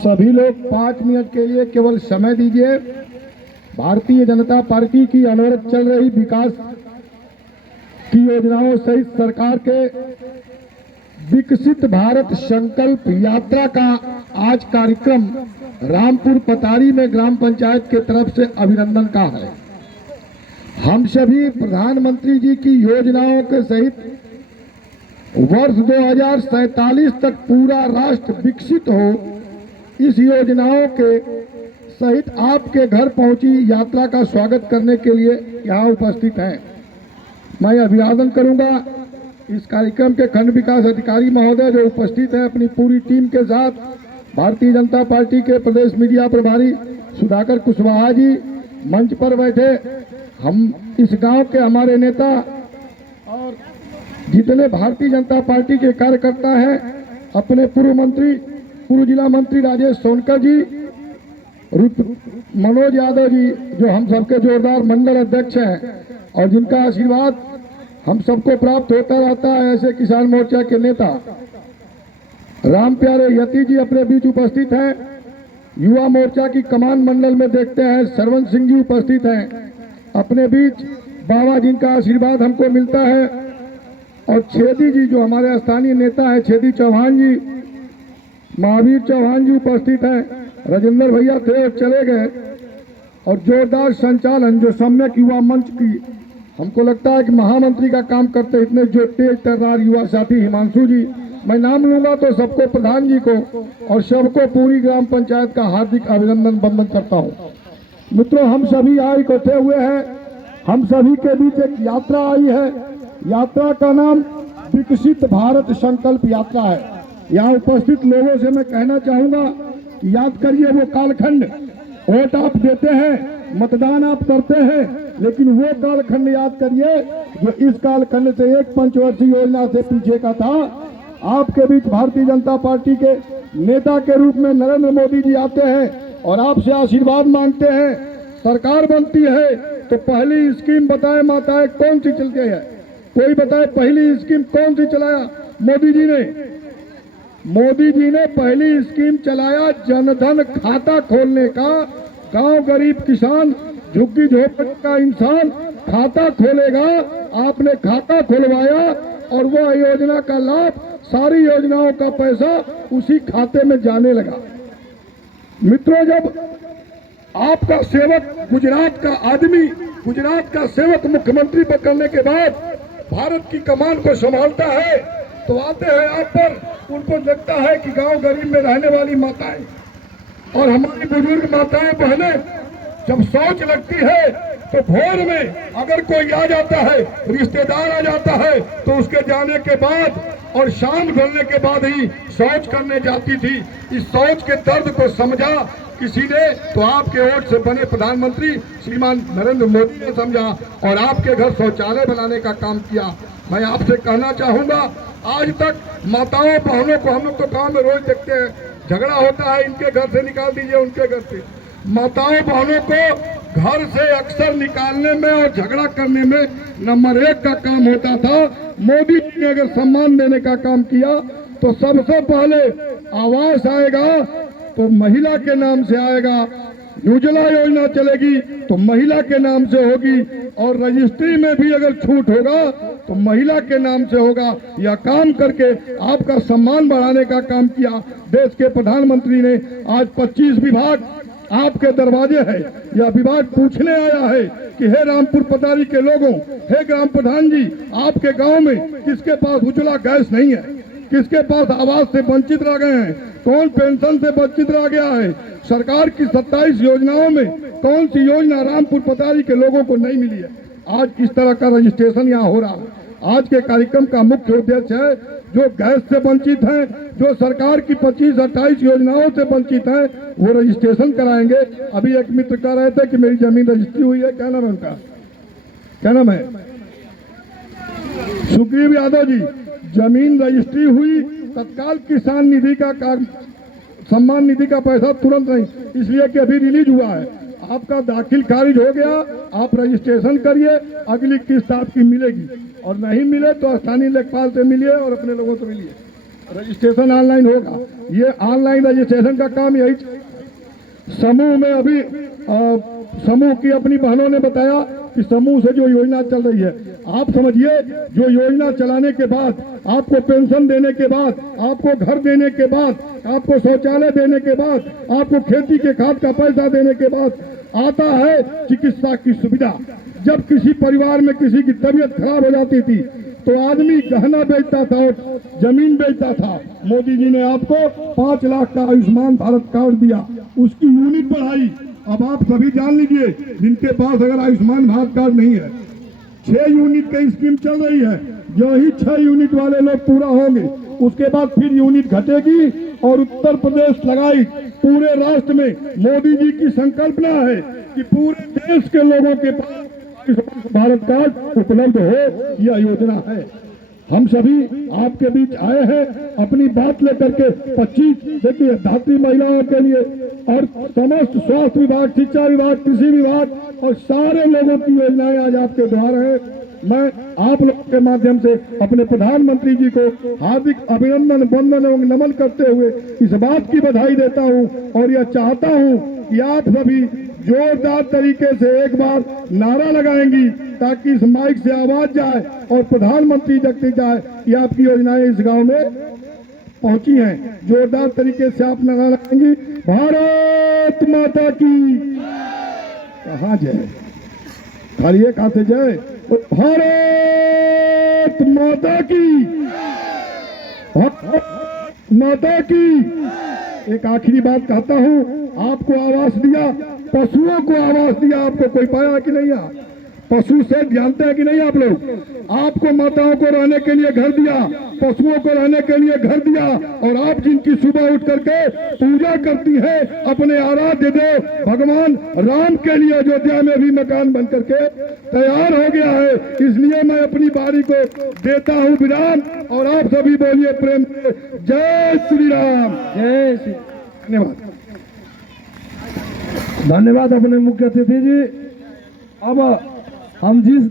सभी लोग 5 मिनट के लिए केवल समय दीजिए। भारतीय जनता पार्टी की अनवरत चल रही विकास की योजनाओं सहित सरकार के विकसित भारत संकल्प यात्रा का आज कार्यक्रम रामपुर पतारी में ग्राम पंचायत के तरफ से अभिनंदन का है। हम सभी प्रधानमंत्री जी की योजनाओं के सहित वर्ष 2047 तक पूरा राष्ट्र विकसित हो, इस योजनाओं के सहित आपके घर पहुंची यात्रा का स्वागत करने के लिए यहाँ उपस्थित हैं। मैं अभिवादन करूंगा इस कार्यक्रम के खंड विकास अधिकारी महोदय जो उपस्थित हैं अपनी पूरी टीम के साथ, भारतीय जनता पार्टी के प्रदेश मीडिया प्रभारी सुधाकर कुशवाहा जी मंच पर बैठे, हम इस गांव के हमारे नेता और जितने भारतीय जनता पार्टी के कार्यकर्ता हैं, अपने पूर्व जिला मंत्री राजेश सोनकर जी, मनोज यादव जी जो हम सबके जोरदार मंडल अध्यक्ष हैं और जिनका आशीर्वाद हम सबको प्राप्त होता रहता है, ऐसे किसान मोर्चा के नेता राम प्यारे यति जी अपने बीच उपस्थित हैं। युवा मोर्चा की कमान मंडल में देखते हैं सरवन सिंह जी उपस्थित हैं अपने बीच, बाबा जिनका आशीर्वाद हमको मिलता है, और छेदी जी जो हमारे स्थानीय नेता है छेदी चौहान जी, महावीर चौहान जी उपस्थित हैं, राजेंद्र भैया थे और चले गए, और जोरदार संचालन जो सम्यक युवा मंच की हमको लगता है कि महामंत्री का काम करते इतने जो तेज तर्रार युवा साथी हिमांशु जी, मैं नाम लूंगा तो सबको, प्रधान जी को और सबको पूरी ग्राम पंचायत का हार्दिक अभिनंदन वंदन करता हूँ। मित्रों, हम सभी यहाँ इकट्ठे हुए हैं, हम सभी के बीच एक यात्रा आई है। यात्रा का नाम विकसित भारत संकल्प यात्रा है। यहाँ उपस्थित लोगों से मैं कहना चाहूंगा कि याद करिए वो कालखंड, वोट आप देते हैं, मतदान आप करते हैं, लेकिन वो कालखंड याद करिए जो इस कालखंड से एक पंचवर्षीय योजना से पीछे का था। आपके बीच भारतीय जनता पार्टी के नेता के रूप में नरेंद्र मोदी जी आते हैं और आपसे आशीर्वाद मांगते हैं। सरकार बनती है तो पहली स्कीम बताए माताएं कौन सी चलती है, कोई बताए पहली स्कीम कौन सी चलाया? मोदी जी ने पहली स्कीम चलाया जनधन खाता खोलने का। गांव गरीब किसान, झुग्गी झोपड़ी का इंसान खाता खोलेगा, आपने खाता खुलवाया और वह योजना का लाभ, सारी योजनाओं का पैसा उसी खाते में जाने लगा। मित्रों, जब आपका सेवक गुजरात का आदमी, गुजरात का सेवक मुख्यमंत्री पर करने के बाद भारत की कमान को संभालता है तो आते हैं आप पर, उनको लगता है कि गांव गरीब में रहने वाली माताएं और हमारी बुजुर्ग माताएं बहनें जब सोच लगती है तो भोर में अगर कोई आ जाता है, रिश्तेदार आ जाता है, तो उसके जाने के बाद और शाम ढलने के बाद ही शौच करने जाती थी। इस शौच के दर्द को समझा किसी ने तो आपके वोट से बने प्रधानमंत्री श्रीमान नरेंद्र मोदी ने समझा और आपके घर शौचालय बनाने का काम किया। मैं आपसे कहना चाहूंगा, आज तक माताओं बहनों को हम लोग तो गाँव में रोज देखते हैं, झगड़ा होता है, इनके घर से निकाल दीजिए, उनके घर से। माताओं बहनों को घर से अक्सर निकालने में और झगड़ा करने में नंबर 1 का काम होता था। मोदी जी ने अगर सम्मान देने का काम किया तो सबसे पहले आवास आएगा तो महिला के नाम से आएगा, उज्ज्वला योजना चलेगी तो महिला के नाम से होगी, और रजिस्ट्री में भी अगर छूट होगा तो महिला के नाम से होगा। यह काम करके आपका सम्मान बढ़ाने का काम किया। देश के प्रधानमंत्री ने आज 25 विभाग आपके दरवाजे है। यह विभाग पूछने आया है कि हे रामपुर पतारी के लोगों, हे ग्राम प्रधान जी, आपके गांव में किसके पास उज्ज्वला गैस नहीं है, किसके पास आवास से वंचित रह गए हैं, कौन पेंशन से वंचित रह गया है, सरकार की 27 योजनाओं में कौन सी योजना रामपुर पतारी के लोगों को नहीं मिली है। आज इस तरह का रजिस्ट्रेशन यहाँ हो रहा है। आज के कार्यक्रम का मुख्य उद्देश्य है जो गैस से वंचित हैं, जो सरकार की 25-28 योजनाओं से वंचित हैं, वो रजिस्ट्रेशन कराएंगे। अभी एक मित्र कह रहे थे कि मेरी जमीन रजिस्ट्री हुई है, क्या नाम है उनका, क्या नाम है, सुग्रीव यादव जी, जमीन रजिस्ट्री हुई, तत्काल किसान निधि का सम्मान निधि का पैसा तुरंत नहीं, इसलिए कि अभी रिलीज हुआ है। आपका दाखिल खारिज हो गया, आप रजिस्ट्रेशन करिए, अगली किस्त आपकी मिलेगी, और नहीं मिले तो स्थानीय लेखपाल से मिलिए और अपने लोगों से मिलिए। रजिस्ट्रेशन ऑनलाइन होगा। ये ऑनलाइन रजिस्ट्रेशन का काम यही समूह में अभी समूह की अपनी बहनों ने बताया कि समूह से जो योजना चल रही है, आप समझिए, जो योजना चलाने के बाद, आपको पेंशन देने के बाद, आपको घर देने के बाद, आपको शौचालय देने के बाद, आपको खेती के खाद का पैसा देने के बाद आता है चिकित्सा की सुविधा। जब किसी परिवार में किसी की तबीयत खराब हो जाती थी तो आदमी गहना बेचता था और जमीन बेचता था। मोदी जी ने आपको 5 लाख का आयुष्मान भारत कार्ड दिया, उसकी यूनिट बढ़ाई। अब आप सभी जान लीजिए, जिनके पास अगर आयुष्मान भारत कार्ड नहीं है, 6 यूनिट की स्कीम चल रही है। जो ही 6 यूनिट वाले लोग पूरा होंगे, उसके बाद फिर यूनिट घटेगी और उत्तर प्रदेश लगाई पूरे राष्ट्र में। मोदी जी की संकल्पना है कि पूरे देश के लोगों के पास भारत कार्ड उपलब्ध हो, यह योजना है। हम सभी आपके बीच आए हैं अपनी बात लेकर के। 25 देखिए धात्री महिलाओं के लिए और समस्त स्वास्थ्य विभाग, शिक्षा विभाग, कृषि विभाग और सारे लोगों की योजनाएं आज आपके द्वार है। मैं आप लोगों के माध्यम से अपने प्रधानमंत्री जी को हार्दिक अभिनंदन, वंदन एवं नमन करते हुए इस बात की बधाई देता हूं और यह चाहता हूं कि आप सभी जोरदार तरीके से एक बार नारा लगाएंगी ताकि इस माइक से आवाज जाए और प्रधानमंत्री जगती जाए कि आपकी योजनाएं इस गांव में पहुंची हैं। जोरदार तरीके से आप नारा लगाएंगी, भारत माता की। कहाँ जय? खाली एक हाथ से जय। भारत माता की, भारत माता की। एक आखिरी बात कहता हूं, आपको आवास दिया, पशुओं को आवास दिया, आपको कोई पाया कि नहीं? पशु से जानते हैं कि नहीं आप लोग? आपको माताओं को रहने के लिए घर दिया, पशुओं को रहने के लिए घर दिया, और आप जिनकी सुबह उठ करके पूजा करती हैं अपने आराध्य देव भगवान राम के लिए, अयोध्या में भी मकान बन करके तैयार हो गया है। इसलिए मैं अपनी बारी को देता हूँ विराम, और आप सभी बोलिए प्रेम से जय श्री राम। जय श्री। धन्यवाद। धन्यवाद अपने मुख्य अतिथि जी। अब हम जिस